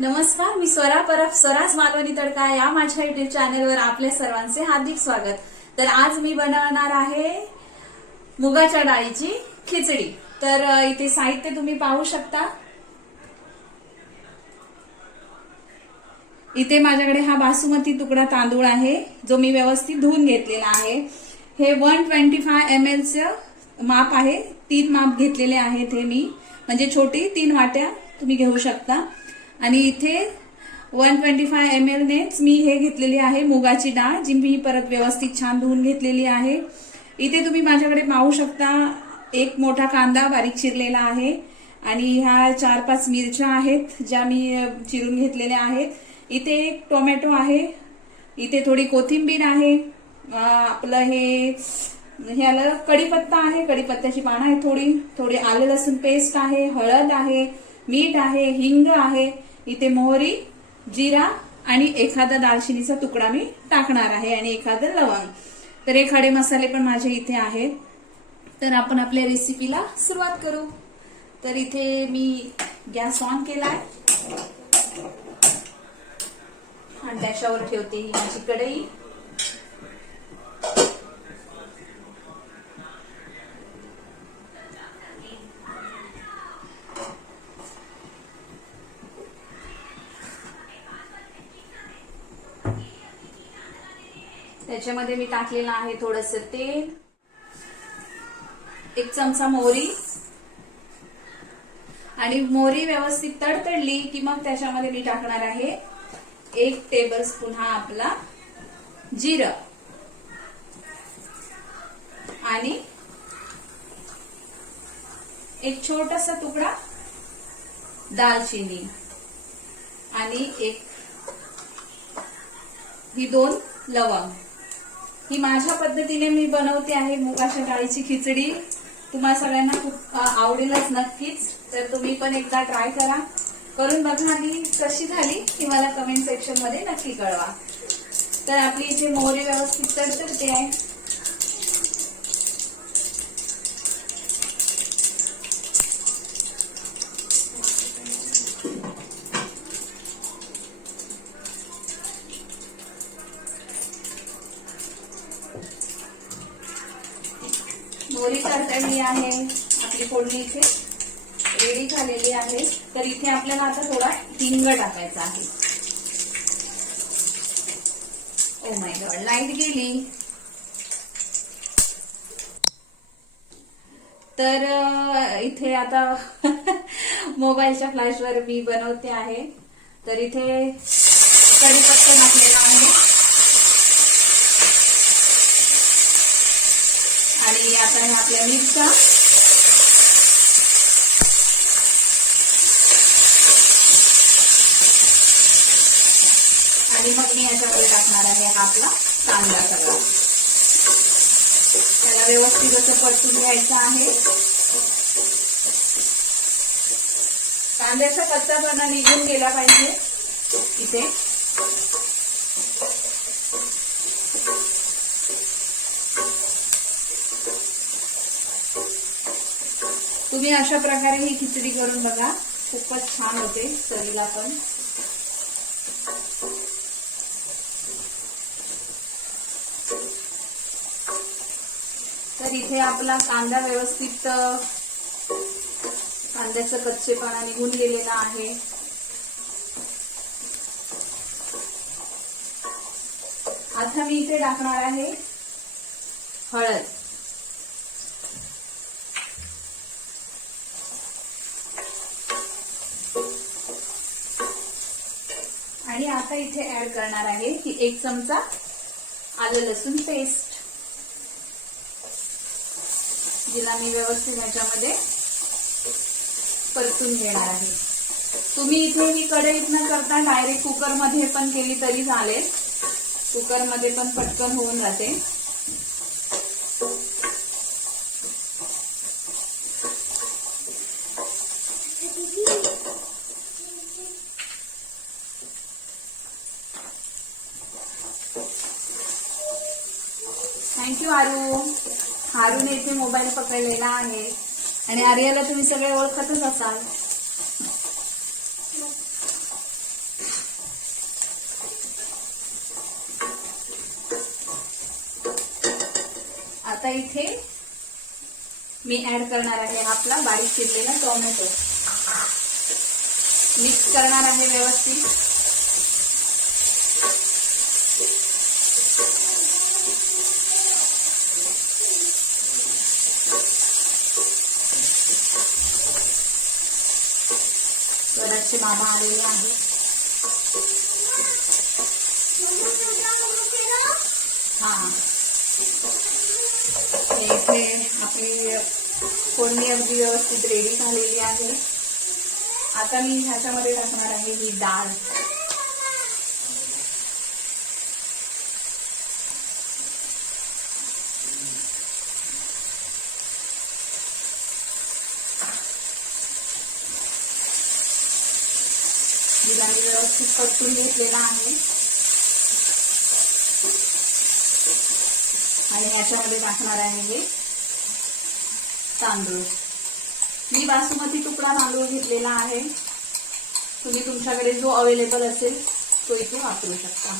नमस्कार, मी स्वरा परब स्वराज मालवणी तडका या माझ्या युट्यूब चॅनलवर आपल्या सर्वांचे हार्दिक स्वागत। तर आज मी बनवणार आहे मुगाच्या डाळीची खिचडी। तर इथे साहित्य तुम्ही पाहू शकता। इथे माझ्याकडे हा बासमती तुकडा तांदूळ आहे जो मी व्यवस्थित धुवून घेतलेला आहे। हे 125 ml चे माप आहे। 3 माप घेतलेले आहेत हे मी, म्हणजे छोटी 3 वाट्या तुम्ही घेऊ शकता। आणि इथे 125 ml नेच मी हे घेतलेली आहे मुगाची डाळ, जी मी परत व्यवस्थित छान धुवून घेतलेली आहे। इथे तुम्ही माझ्याकडे पाहू शकता एक मोठा कांदा बारीक चिरलेला आहे आणि ह्या 4-5 मिरच्या आहेत ज्या मी चिरून घेतलेल्या आहेत। इथे एक टोमॅटो आहे, इथे थोडी कोथिंबीर आहे, आपलं हे आलं कढीपत्ता आहे, कढीपत्त्याची पानं आहे, थोडी आलं लसूण पेस्ट आहे, हळद आहे, मीठ आहे, हिंग आहे, इथे मोहरी, जिरा आणि एखादा दालचिनीचा तुकडा मी टाकणार आहे आणि एखादं लवंग। तर हे खडे मसाले पण माझे इथे आहेत। तर आपण आपल्या रेसिपीला सुरुवात करू। तर इथे मी गॅस ऑन केलाय आणि त्याच्यावर ठेवते ही माझी कढई। त्याच्यामध्ये मी टाकलेलं आहे थोडंसं तेल, 1 चमचा मोहरी, आणि मोहरी व्यवस्थित तडतडली की मग त्याच्यामध्ये मी टाकणार आहे 1 टेबलस्पून हा आपला जिरं आणि एक छोटासा तुकडा दालचिनी आणि ही 2 लवंग। ही माझ्या पद्धतीने मी बनवते आहे मुगाच्या डाळीची खिचडी। तुम्हाला सगळ्यांना खूप आवडेलच नक्कीच। तर तुम्ही पण एकदा ट्राय करा, करून बघा आणि कशी झाली की मला कमेंट सेक्शन मध्ये नक्की कळवा। तर आपली इथे मोहरी व्यवस्थित तडतडते आहे। मोहरी तडतडली आहे, आपली फोडणी इथे रेडी झालेली आहे। तर इथे आपल्याला आता थोडा हिंग टाकायचा आहे। ओ माय गॉड, लाईट गेली। तर इथे आता मोबाईलच्या फ्लॅशवर मी बनवते आहे। तर इथे कढीपत्ता टाकलेला आहे आणि आता हे आपल्या मिरच्या आणि मग मी याच्यामध्ये टाकणार आहे हा आपला कांदा सगळा। त्याला व्यवस्थित असं परतून घ्यायचं आहे। कांद्याचा कच्चापणा निघून गेला पाहिजे इथे। तुम्ही अशा प्रकारे ही खिचडी करून बघा, खूपच छान होते चवीला पण। तर इथे आपला कांदा व्यवस्थित कांद्याचा कच्चेपणा निघून गेलेला आहे। आता मी इथे टाकणार आहे हळद, आणि आता इथे ऍड करणार आहे ही 1 चमचा आलं लसूण पेस्ट, जिला मी व्यवस्थित ह्याच्यामध्ये परतून घेणार आहे। तुम्ही इथे ही कढईत न करता डायरेक्ट कुकर मध्ये पण केली तरी चालेल, कुकर मध्ये पण पटकन होऊन जाते। थँक्यू आरू। हारूने इथे मोबाईल पकडलेला आहे आणि आर्याला तुम्ही सगळे ओळखतच असाल। आता इथे मी ऍड करणार आहे आपला बारीक चिरलेला टोमॅटो. मिक्स करणार आहे व्यवस्थित. बरेचसे मामा आलेले आहेत. हा, इथे आपली फोडणी अगदी व्यवस्थित रेडी झालेली आहे. आता मी ह्याच्यामध्ये टाकणार आहे ही डाळ. डाळ व्यवस्थित परतून घेतलेला आहे आणि ह्याच्यामध्ये टाकणार आहे हे तांदूळ. मी बासमती तुकडा तांदूळ घेतलेला आहे. तुम्ही तुमच्याकडे जो अवेलेबल असेल तो इथे वापरू शकता.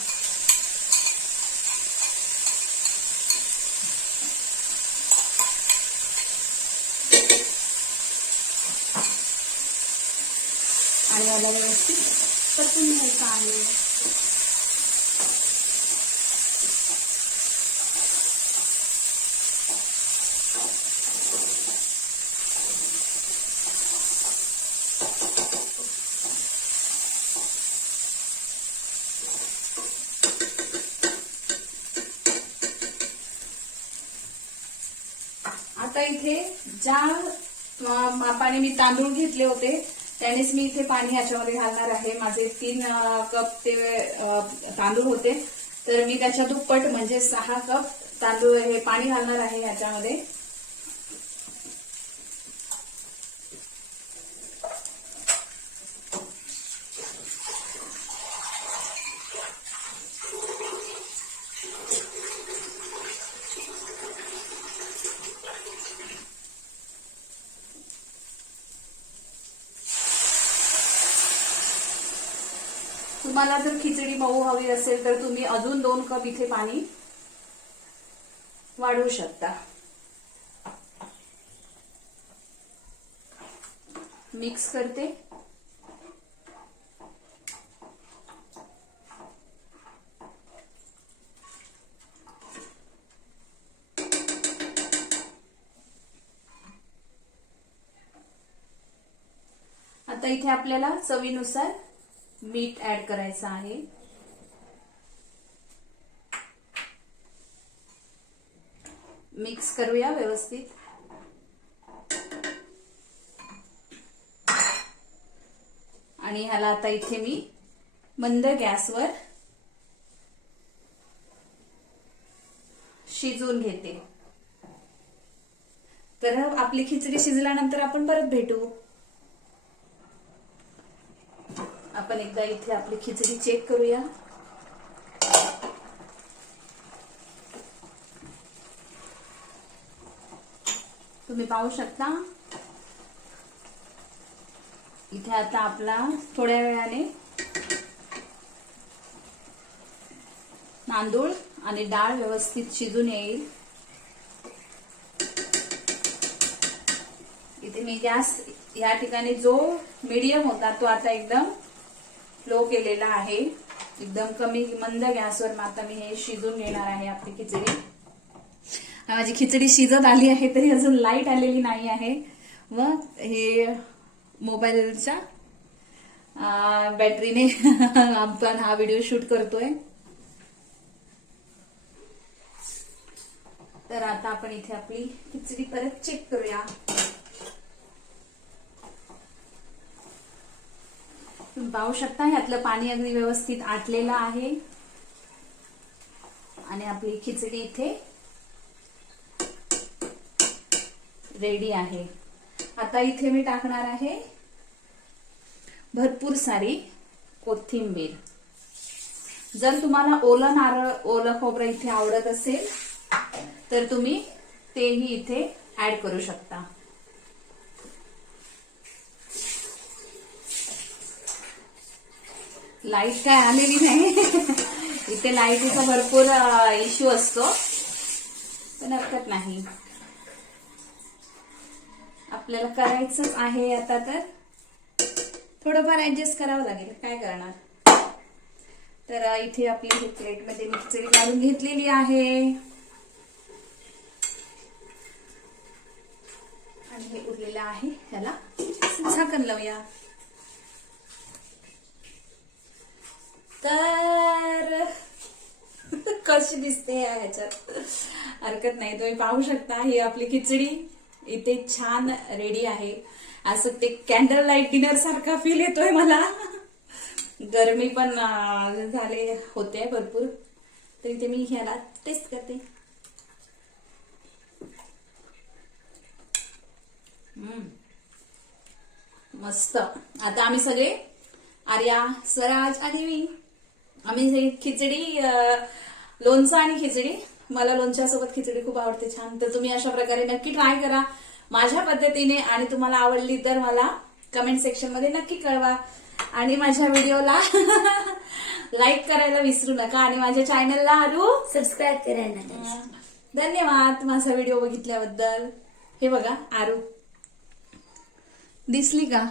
आणि याला व्यवस्थित परतून घ्यायचं आहे. आता इथे ज्या मापाने मी तांदूळ घेतले होते त्यानेच मी इथे पाणी ह्याच्यामध्ये घालणार आहे. माझे 3 कप ते तांदूळ होते, तर मी त्याच्या दुप्पट म्हणजे 6 कप तांदूळ हे पाणी घालणार आहे ह्याच्यामध्ये. तुम्हाला जर खिचडी मऊ हवी असेल तर तुम्ही अजून 2 कप इथे पाणी वाढवू शकता. मिक्स करते. आता इथे आपल्याला चवीनुसार मीठ ऍड करायचं आहे. मिक्स करूया व्यवस्थित. आणि ह्याला आता इथे मी मंद गॅसवर शिजवून घेते. तर आपली खिचडी शिजल्यानंतर आपण परत भेटू. आपण एकदा इथे आपली खिचडी चेक करूया. तुम्ही पाहू शकता इथे आता आपला थोड्या वेळाने तांदूळ आणि डाळ व्यवस्थित शिजून येईल. इथे मी गॅस या ठिकाणी जो मीडियम होता तो आता एकदम लो केलेला आहे. एकदम कमी मंद गॅसवर आता मी हे शिजून घेणार आहे आपली खिचडी. माझी खिचडी शिजत आली आहे तरी अजून लाईट आलेली नाही आहे व हे मोबाईलच्या बॅटरीने आपण हा व्हिडिओ शूट करतोय. तर आता आपण इथे आपली खिचडी परत चेक करूया. तुम्ही पाहू शकता ह्यातलं पाणी अगदी व्यवस्थित आटलेलं आहे आणि आपली खिचडी इथे रेडी आहे. आता इथे मी टाकणार आहे भरपूर सारी कोथिंबीर. जर तुम्हाला ओलं नारळ ओलं खोबरं इथे आवडत असेल तर तुम्ही तेही इथे ऍड करू शकता. लाईट काय आलेली नाही इथे लाईटीचा भरपूर इश्यू असतो पण हरकत नाही, आपल्याला करायचंच आहे आता, तर थोडंफार ऍडजस्ट करावं लागेल, काय करणार. तर इथे आपली ही प्लेटमध्ये मी खिचडी काढून घेतलेली आहे आणि हे उरलेलं आहे, ह्याला झाकण लावूया. तर कशी दिसते ह्याच्यात, हरकत नाही, तुम्ही पाहू शकता. ही आपली खिचडी इथे छान रेडी आहे. असं ते कॅन्डल लाईट डिनर सारखा फील येतोय मला. गरमी पण झाले होते भरपूर, तर इथे मी ह्याला टेस्ट करते. मस्त. आता आम्ही सगळे, आर्या, स्वराज आणि मी, आम्ही खिचडी, लोणचं आणि खिचडी, मला लोणच्यासोबत खिचडी खूप आवडते छान. तर तुम्ही अशा प्रकारे नक्की ट्राय करा माझ्या पद्धतीने, आणि तुम्हाला आवडली तर मला कमेंट सेक्शन मध्ये नक्की कळवा. आणि माझ्या व्हिडिओला लाईक करायला विसरू नका, आणि माझ्या चॅनलला सबस्क्राईब करायला. धन्यवाद माझा व्हिडिओ बघितल्याबद्दल. हे बघा आरू दिसली का?